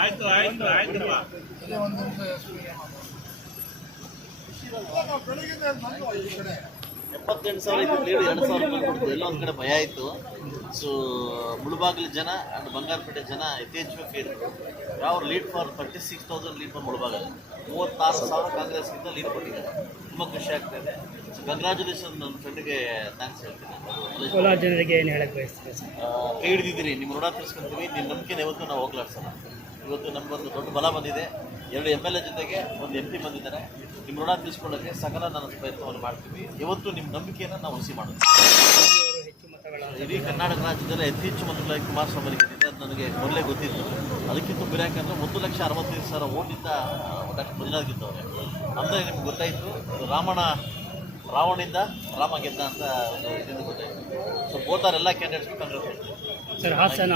ಆಯ್ತು ಆಯ್ತು ಆಯ್ತು. $78,000 ಲೀಡ್ 2,000 ರೂಪಾಯಿ ಕೊಡ್ತು. ಎಲ್ಲ ಒಂದು ಕಡೆ ಭಯ ಆಯಿತು. ಸೊ ಮುಳಬಾಗಿಲು ಜನ ಆ್ಯಂಡ್ ಬಂಗಾರಪೇಟೆ ಜನ ಯಥೇಚ್ಛವಾಗಿ ಕೇಳಿದ್ರು. ಯಾವ lead for 36,000 lead for Mulbagal, 36,000 ಕಾಂಗ್ರೆಸ್ಗಿಂತ ಲೀಡ್ ಕೊಟ್ಟಿದ್ದಾರೆ. ತುಂಬ ಖುಷಿ ಆಗ್ತಾಯಿದೆ. So congratulation. ನನ್ನ ಫ್ರೆಂಡ್ಗೆ ಥ್ಯಾಂಕ್ಸ್ ಹೇಳ್ತೀನಿ. ಕೋಲಾರ ಜನರಿಗೆ ಏನು ಹೇಳಕ್ಕೆ ಬಯಸ್ತೀವಿ ಸರ್? ಕೈ ಹಿಡಿದಿದ್ದೀರಿ, ನಿಮ್ಮ ಋಣ ತೀರಿಸ್ಕೊಂತೀವಿ. ನಿಮ್ಮ ನಂಬಿಕೆನ ಯಾವತ್ತೂ ನಾವು ಹೋಗ್ಲಾಡ್ಸೋಣ. ಇವತ್ತು ನಮಗೊಂದು ದೊಡ್ಡ ಬಲ ಬಂದಿದೆ. 2 MLA ಜೊತೆಗೆ ಒಂದು MP ಬಂದಿದ್ದಾರೆ. ನಿಮ್ಮ ಋಣ ತೀರಿಸ್ಕೊಳ್ಳೋಕ್ಕೆ ಸಕಲ ನನ್ನ ಪ್ರಯತ್ನವನ್ನು ಮಾಡ್ತೀವಿ. ಯಾವತ್ತೂ ನಿಮ್ಮ ನಂಬಿಕೆಯನ್ನು ನಾವು ಹುಸಿ ಮಾಡೋದು. ಹೆಚ್ಚು ಮತಗಳ ಇಡೀ ಕರ್ನಾಟಕ ರಾಜ್ಯದಲ್ಲಿ ಅತಿ ಹೆಚ್ಚು ಮತಗಳಾಗಿ ಕುಮಾರಸ್ವಾಮಿ ಗೆದ್ದಿದೆ. ಅದು ನನಗೆ ಮೊದಲೇ ಗೊತ್ತಿತ್ತು. ಅದಕ್ಕಿಂತ ಬೇರೆ ಯಾಕಂದರೆ 1,65,000 ಓಟಿಂದ ಡಾಕ್ಟರ್ ಮಂಜುನಾಥ್ ಗೆದ್ದವ್ರೆ. ಅಂದರೆ ನಿಮ್ಗೆ ಗೊತ್ತಾಯಿತು, ರಾವಣಿಂದ ರಾಮ ಗೆದ್ದ ಅಂತ ಒಂದು ಇದರಿಂದ ಗೊತ್ತಾಯಿತು. ಸೊ ಬೋತಾರ್ ಎಲ್ಲ ಕ್ಯಾಂಡಿಡೇಟ್ಸ್ಗೂ ಕಾಂಗ್ರೆಸ್ ಸರ್ ಹಾಸನ